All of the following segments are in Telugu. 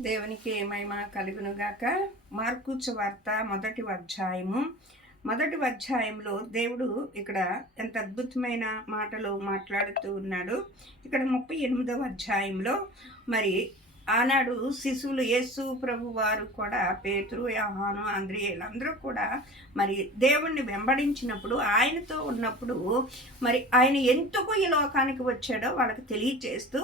దేవునికి ఏమైమా కలుగునుగాక. మార్కుచ వార్త మొదటి అధ్యాయము. మొదటి అధ్యాయంలో దేవుడు ఇక్కడ ఎంత అద్భుతమైన మాటలు మాట్లాడుతూ ఉన్నాడు. ఇక్కడ ముప్పై ఎనిమిదవ అధ్యాయంలో మరి ఆనాడు శిశువులు యేసు ప్రభు వారు కూడా పేతురు యహాను అందరూ కూడా మరి దేవుణ్ణి వెంబడించినప్పుడు ఆయనతో ఉన్నప్పుడు మరి ఆయన ఎందుకు ఈ లోకానికి వచ్చాడో వాళ్ళకి తెలియచేస్తూ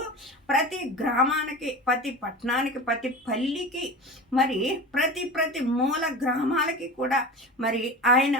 ప్రతి గ్రామానికి ప్రతి పట్టణానికి ప్రతి పల్లికి మరి ప్రతి ప్రతి మూల గ్రామాలకి కూడా మరి ఆయన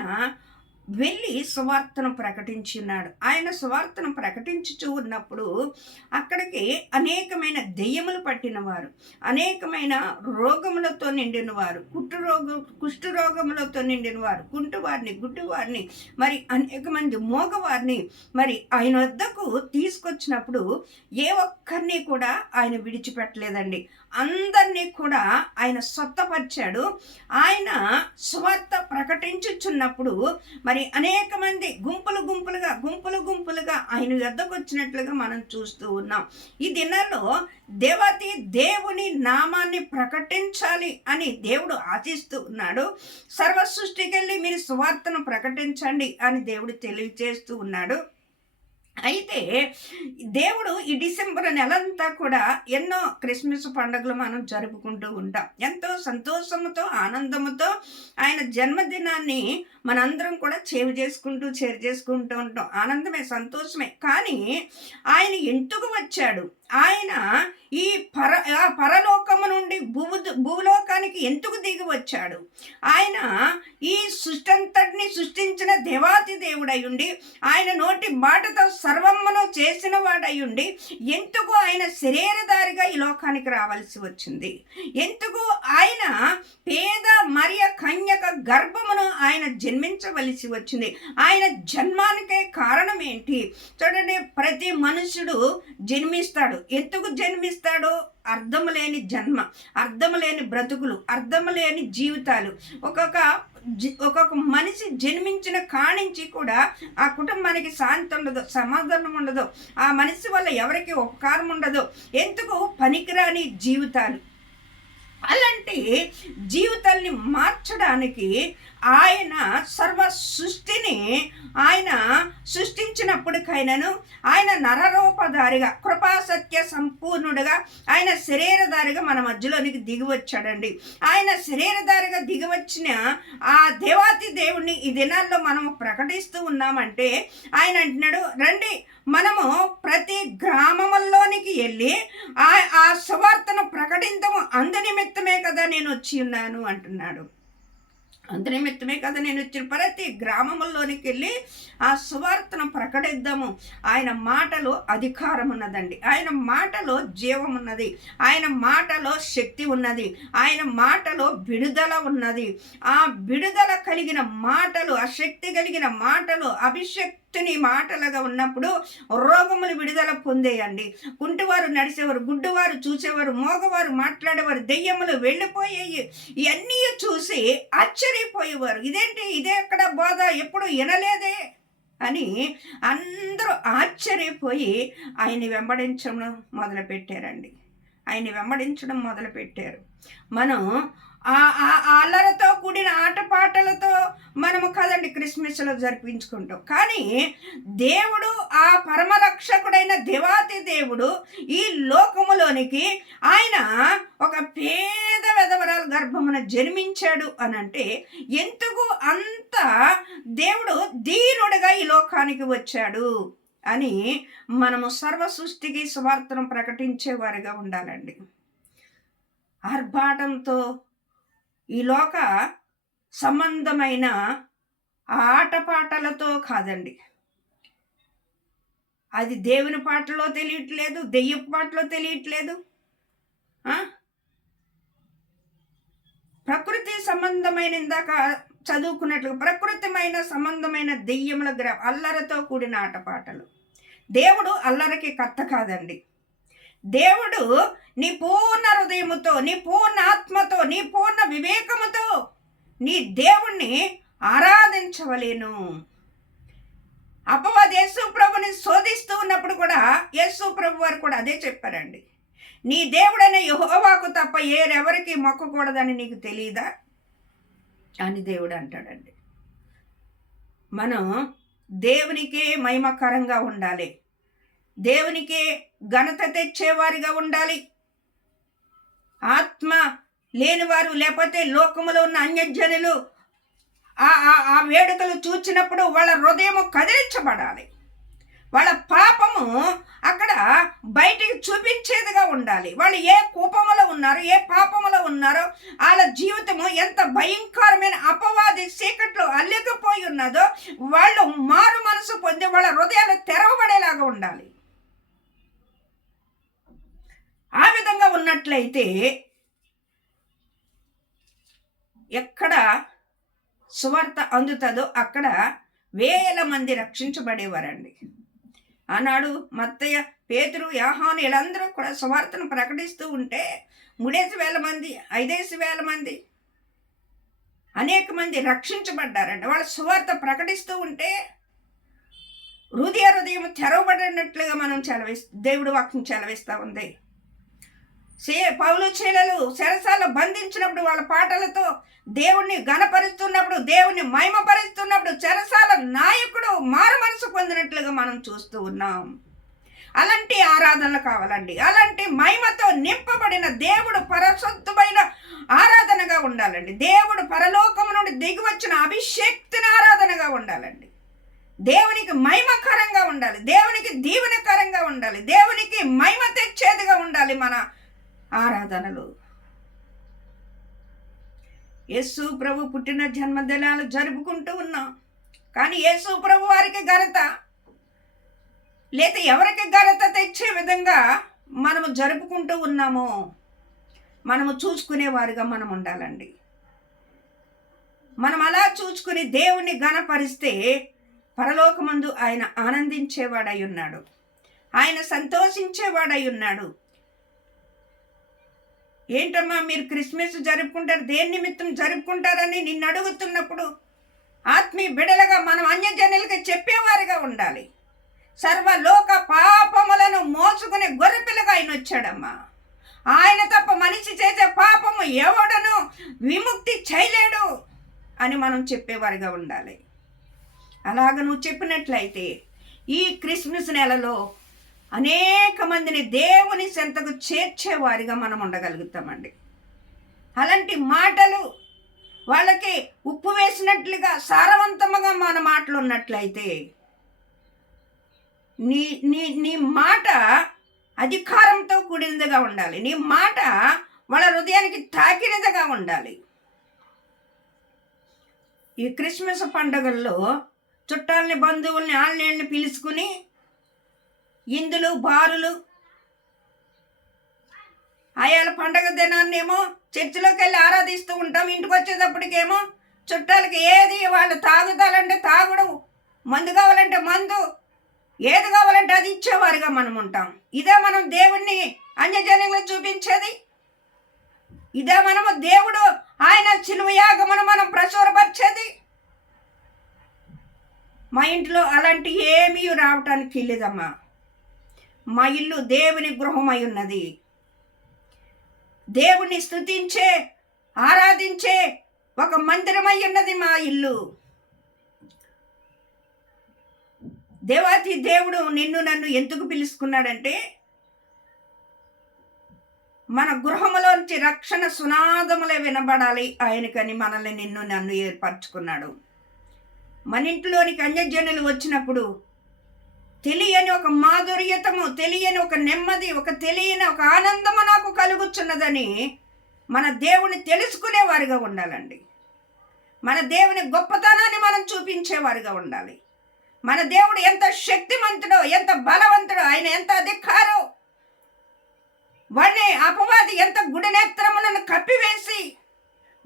వెళ్ళి సువార్తను ప్రకటించున్నాడు ఆయన సువార్తను ప్రకటించుచూ ఉన్నప్పుడు అక్కడికి అనేకమైన దెయ్యములు పట్టిన వారు అనేకమైన రోగములతో నిండిన వారు కుట్టు రోగ రోగములతో నిండిన వారు కుంటువారిని గుడ్డువారిని మరి అనేక మంది మోగవారిని మరి ఆయన వద్దకు తీసుకొచ్చినప్పుడు ఏ ఒక్కరిని కూడా ఆయన విడిచిపెట్టలేదండి. అందరినీ కూడా ఆయన స్వత్తపరిచాడు ఆయన స్వార్థ ప్రకటించుచున్నప్పుడు మరి అనేక మంది గుంపులు గుంపులుగా గుంపులు గుంపులుగా ఆయన వద్దకు వచ్చినట్లుగా మనం చూస్తూ ఉన్నాం. ఈ దినాల్లో దేవతి దేవుని నామాన్ని ప్రకటించాలి అని దేవుడు ఆశిస్తూ ఉన్నాడు. సర్వ సృష్టికెళ్ళి మీరు సువార్తను ప్రకటించండి అని దేవుడు తెలియజేస్తూ ఉన్నాడు. అయితే దేవుడు ఈ డిసెంబర్ నెలంతా కూడా ఎన్నో క్రిస్మస్ పండుగలు మనం జరుపుకుంటూ ఉంటాం. ఎంతో సంతోషముతో ఆనందముతో ఆయన జన్మదినాన్ని మనందరం కూడా చేరు చేసుకుంటూ చేరు చేసుకుంటూ ఉంటాం. ఆనందమే సంతోషమే. కానీ ఆయన ఎందుకు వచ్చాడు? ఆయన ఈ పర ఆ పరలోకము నుండి భూము భూలోకానికి ఎందుకు దిగి వచ్చాడు? ఆయన ఈ సృష్టంతటిని సృష్టించిన దేవాతి దేవుడయ్యుండి ఆయన నోటి మాటతో సర్వమ్మను చేసిన వాడయ్యుండి ఎందుకు ఆయన శరీరదారిగా ఈ లోకానికి రావాల్సి వచ్చింది? ఎందుకు ఆయన పేద మరియ కన్యక గర్భమును ఆయన జన్మించవలసి వచ్చింది? ఆయన జన్మానికే కారణం ఏంటి? చూడండి ప్రతి మనుషుడు జన్మిస్తాడు. ఎందుకు జన్మిస్తాడో అర్థం లేని జన్మ అర్థం లేని బ్రతుకులు అర్థం లేని జీవితాలు. ఒక్కొక్క ఒక్కొక్క మనిషి జన్మించిన కాణించి కూడా ఆ కుటుంబానికి శాంతి ఉండదు సమాధానం ఉండదు. ఆ మనిషి వల్ల ఎవరికి ఉపకారం ఉండదు. ఎందుకు పనికిరాని జీవితాలు? అలాంటి జీవితాల్ని మార్చడానికి ఆయన సర్వ సృష్టిని ఆయన సృష్టించినప్పటికైనాను ఆయన నరరూపధారిగా కృపాసత్య సంపూర్ణుడుగా ఆయన శరీరధారిగా మన మధ్యలోనికి దిగి వచ్చాడండి. ఆయన శరీరధారిగా దిగి వచ్చిన ఆ దేవాతి దేవుణ్ణి ఈ దినాల్లో మనము ప్రకటిస్తూ ఉన్నామంటే ఆయన అంటున్నాడు రండి మనము ప్రతి గ్రామముల్లోనికి వెళ్ళి ఆ ఆ సువార్తను ప్రకటించము. అందు నిమిత్తమే కదా నేను వచ్చి ఉన్నాను అంటున్నాడు. అంతనిమిత్తమే కదా నేను వచ్చిన ప్రతి గ్రామంలోనికి వెళ్ళి ఆ సువార్తను ప్రకటిద్దాము. ఆయన మాటలో అధికారం ఉన్నదండి ఆయన మాటలో జీవం ఉన్నది ఆయన మాటలో శక్తి ఉన్నది. ఆయన మాటలో విడుదల ఉన్నది. ఆ విడుదల కలిగిన మాటలు ఆ శక్తి కలిగిన మాటలు అభిషక్తి నీ మాటలుగా ఉన్నప్పుడు రోగములు విడుదల పొందేయండి. కుంటివారు నడిచేవారు గుడ్డువారు చూసేవారు మోగవారు మాట్లాడేవారు దెయ్యములు వెళ్ళిపోయాయి. ఇవన్నీ చూసి ఆశ్చర్యపోయేవారు. ఇదేంటి? ఇదే ఎక్కడ బోధ? ఎప్పుడు వినలేదే? అని అందరూ ఆశ్చర్యపోయి ఆయన్ని వెంబడించడం మొదలుపెట్టారండి. ఆయన్ని వెంబడించడం మొదలుపెట్టారు. మనం ఆ అల్లరతో కూడిన ఆటపాటలతో మనము కదండి క్రిస్మస్లో జరిపించుకుంటాం. కానీ దేవుడు ఆ పరమరక్షకుడైన దేవాతి దేవుడు ఈ లోకములోనికి ఆయన ఒక పేద వెదవరాల గర్భమున జన్మించాడు అని అంటే ఎందుకు అంత దేవుడు ధీరుడుగా ఈ లోకానికి వచ్చాడు అని మనము సర్వ సృష్టికి స్వార్థను ప్రకటించేవారిగా ఉండాలండి. ఆర్భాటంతో ఈ లోక సంబంధమైన ఆటపాటలతో కాదండి. అది దేవుని పాటలో తెలియట్లేదు దెయ్యపు పాటలో తెలియట్లేదు. ప్రకృతి సంబంధమైన ఇందాక చదువుకున్నట్లు ప్రకృతిమైన సంబంధమైన దెయ్యముల గ్ర అల్లరతో కూడిన ఆటపాటలు. దేవుడు అల్లరికి కర్త కాదండి. దేవుడు నీ పూర్ణ హృదయముతో నీ పూర్ణ ఆత్మతో నీ పూర్ణ వివేకముతో నీ దేవుణ్ణి ఆరాధించవలేను. అపవాది యేసు ప్రభుని శోధిస్తూ ఉన్నప్పుడు కూడా యేసు ప్రభు వారు కూడా అదే చెప్పారండి. నీ దేవుడైన యహోవాకు తప్ప ఏరెవరికి మొక్కకూడదని నీకు తెలియదా అని దేవుడు అంటాడండి. మనం దేవునికే మహిమకరంగా ఉండాలి. దేవునికే ఘనత తెచ్చేవారిగా ఉండాలి. ఆత్మ లేనివారు లేకపోతే లోకములో ఉన్న అన్యజనులు ఆ ఆ- ఆ వేడుకలు చూచినప్పుడు వాళ్ళ హృదయము కదిలించబడాలి. వాళ్ళ పాపము అక్కడ బయటికి చూపించేదిగా ఉండాలి. వాళ్ళు ఏ కూపములో ఉన్నారు ఏ పాపములో ఉన్నారో వాళ్ళ జీవితము ఎంత భయంకరమైన అపవాది చీకట్లో అల్లికపోయి ఉన్నదో వాళ్ళు మారు మనసు పొంది వాళ్ళ హృదయాలు తెరవబడేలాగా ఉండాలి. ఆ విధంగా ఉన్నట్లయితే ఎక్కడ సువార్త అందుతుందో అక్కడ వేల మంది రక్షించబడేవారండి. ఆనాడు మత్తయ్య పేతురు యాహాను వీళ్ళందరూ కూడా సువార్తను ప్రకటిస్తూ ఉంటే మూడేసి వేల మంది ఐదేసి వేల మంది అనేక మంది రక్షించబడ్డారండి. వాళ్ళ సువార్త ప్రకటిస్తూ ఉంటే హృదయ హృదయం తెరవబడినట్లుగా మనం చలవి దేవుడు వాక్యం చెలవిస్తూ ఉంది. సే పౌలు చీలలు సెరసాలు బంధించినప్పుడు వాళ్ళ పాటలతో దేవుణ్ణి గణపరుస్తున్నప్పుడు దేవుణ్ణి మహిమపరుస్తున్నప్పుడు చెరసాల నాయకుడు మారు మనసు పొందినట్లుగా మనం చూస్తూ ఉన్నాం. అలాంటి ఆరాధనలు కావాలండి. అలాంటి మహిమతో నింపబడిన దేవుడు పరశుద్ధమైన ఆరాధనగా ఉండాలండి. దేవుడు పరలోకం నుండి దిగి వచ్చిన అభిషేక్తిని ఆరాధనగా ఉండాలండి. దేవునికి మహిమకరంగా ఉండాలి. దేవునికి దీవెనకరంగా ఉండాలి. దేవునికి మహిమ తెచ్చేదిగా ఉండాలి మన ఆరాధనలు. యేసు ప్రభు పుట్టిన జన్మదినాలు జరుపుకుంటూ ఉన్నాం. కానీ యేసు ప్రభు వారికి ఘనత లేదా ఎవరికి ఘనత తెచ్చే విధంగా మనము జరుపుకుంటూ ఉన్నామో మనము చూసుకునేవారుగా మనం ఉండాలండి. మనం అలా చూసుకుని దేవుణ్ణి ఘనపరిస్తే పరలోకమందు ఆయన ఆనందించేవాడై ఉన్నాడు. ఆయన సంతోషించేవాడై ఉన్నాడు. ఏంటమ్మా మీరు క్రిస్మస్ జరుపుకుంటారు? దేని నిమిత్తం జరుపుకుంటారని నిన్ను అడుగుతున్నప్పుడు ఆత్మీయ బిడలుగా మనం అన్యజనులకి చెప్పేవారిగా ఉండాలి. సర్వలోక పాపములను మోసుకునే గొర్రెపిల్లగా ఆయన వచ్చాడమ్మా. ఆయన తప్ప మనిషి చేసే పాపము ఎవడను విముక్తి చేయలేడు అని మనం చెప్పేవారిగా ఉండాలి. అలాగ నువ్వు చెప్పినట్లయితే ఈ క్రిస్మస్ నెలలో అనేక మందిని దేవుని చెంతకు చేర్చేవారిగా మనం ఉండగలుగుతామండి. అలాంటి మాటలు వాళ్ళకి ఉప్పు వేసినట్లుగా సారవంతముగా మన మాటలు ఉన్నట్లయితే నీ నీ నీ మాట అధికారంతో కూడినదిగా ఉండాలి. నీ మాట వాళ్ళ హృదయానికి తాకినదిగా ఉండాలి. ఈ క్రిస్మస్ పండుగల్లో చుట్టాలని బంధువుల్ని ఆన్లైన్ని పిలుచుకుని ఇందులు బారులు. అయాల పండగ దినాన్నేమో చర్చిలోకి వెళ్ళి ఆరాధిస్తూ ఉంటాం. ఇంటికి వచ్చేటప్పటికేమో చుట్టాలకి ఏది వాళ్ళు తాగుతారంటే తాగుడు మందు కావాలంటే మందు ఏది కావాలంటే అది ఇచ్చేవారుగా మనం ఉంటాం. ఇదే మనం దేవుణ్ణి అన్యజనులకు చూపించేది. ఇదే మనము దేవుడు ఆయన చిలువయాగమును మనం ప్రచురపరిచేది. మా ఇంట్లో అలాంటి ఏమీ రావటానికి లేదమ్మా మా ఇల్లు దేవుని గృహమై ఉన్నది. దేవుని స్తుతించే ఆరాధించే ఒక మందిరమై ఉన్నది మా ఇల్లు. దేవాతి దేవుడు నిన్ను నన్ను ఎందుకు పిలుచుకున్నాడంటే మన గృహములోంచి రక్షణ సునాదములే వినబడాలి ఆయనకని మనల్ని నిన్ను నన్ను ఏర్పరచుకున్నాడు. మన ఇంట్లోనికి అన్యజనులు వచ్చినప్పుడు తెలియని ఒక మాధుర్యతము తెలియని ఒక నెమ్మది ఒక తెలియని ఒక ఆనందము నాకు కలుగుచున్నదని మన దేవుని తెలుసుకునేవారుగా ఉండాలండి. మన దేవుని గొప్పతనాన్ని మనం చూపించేవారుగా ఉండాలి. మన దేవుడు ఎంత శక్తిమంతుడో ఎంత బలవంతుడో ఆయన ఎంత అధికారో వాడిని అపవాది ఎంత గుడినేత్రములను కప్పివేసి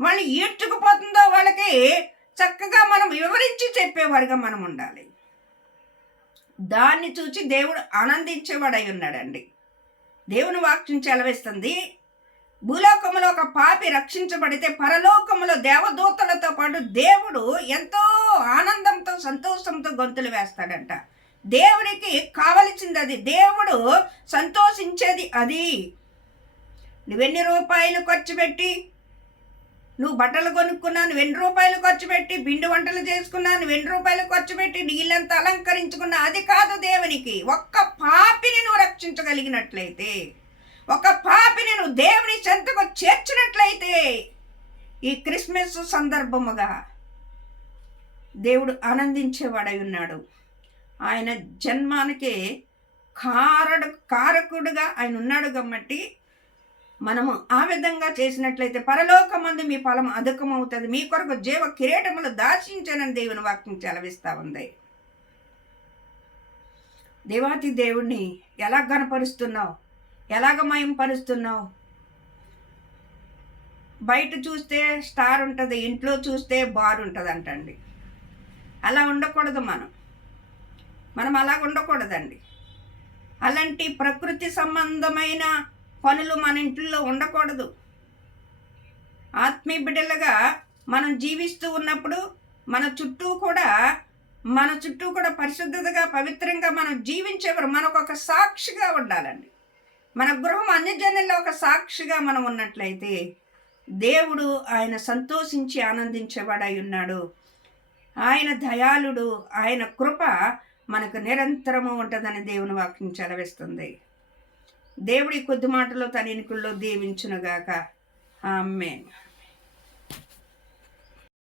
వాళ్ళు ఈడ్చుకుపోతుందో వాళ్ళకి చక్కగా మనం వివరించి చెప్పేవారుగా మనం ఉండాలి. దాన్ని చూచి దేవుడు ఆనందించేవాడై ఉన్నాడండి. దేవుని వాక్యం చెలవిస్తుంది భూలోకములో ఒక పాపి రక్షించబడితే పరలోకములో దేవదూతలతో పాటు దేవుడు ఎంతో ఆనందంతో సంతోషంతో గొంతులు వేస్తాడంట. దేవునికి కావలసింది అది దేవుడు సంతోషించేది అది. నువ్వెన్ని రూపాయలు ఖర్చు పెట్టి నువ్వు బట్టలు కొనుక్కున్నాను వెండి రూపాయలు ఖర్చు పెట్టి పిండి వంటలు చేసుకున్నాను వెండి రూపాయలు ఖర్చు పెట్టి నీళ్ళంతా అలంకరించుకున్నా అది కాదు దేవునికి. ఒక్క పాపిని నువ్వు రక్షించగలిగినట్లయితే ఒక పాపిని నువ్వు దేవుని చెంతకు చేర్చినట్లయితే ఈ క్రిస్మస్ సందర్భముగా దేవుడు ఆనందించేవాడై ఉన్నాడు. ఆయన జన్మానికి కారడు కారకుడుగా ఆయన ఉన్నాడు కాబట్టి మనము ఆ విధంగా చేసినట్లయితే పరలోకమందు మీ ఫలం అధికమవుతుంది. మీ కొరకు జీవ కిరీటములు దాచించానని దేవుని వాక్యం చెలవిస్తూ ఉంది. దేవాతి దేవుణ్ణి ఎలా గనపరుస్తున్నావు ఎలాగ మయం పరుస్తున్నావు బయట చూస్తే స్టార్ ఉంటుంది ఇంట్లో చూస్తే బార్ ఉంటుంది అంటండి అలా ఉండకూడదు మనం. మనం అలా ఉండకూడదండి. అలాంటి ప్రకృతి సంబంధమైన పనులు మన ఇంట్లో ఉండకూడదు. ఆత్మీయ బిడ్డలుగా మనం జీవిస్తూ ఉన్నప్పుడు మన చుట్టూ కూడా మన చుట్టూ కూడా పరిశుద్ధతగా పవిత్రంగా మనం జీవించేవారు మనకు ఒక సాక్షిగా ఉండాలండి. మన గృహం అన్ని జనుల్లో ఒక సాక్షిగా మనం ఉన్నట్లయితే దేవుడు ఆయన సంతోషించి ఆనందించేవాడై ఉన్నాడు. ఆయన దయాళుడు ఆయన కృప మనకు నిరంతరము ఉంటుందని దేవుని వాక్యం చదివిస్తుంది. దేవుడి కొద్ది మాటలో తన ఎన్నికల్లో దీవించునుగాక. ఆమె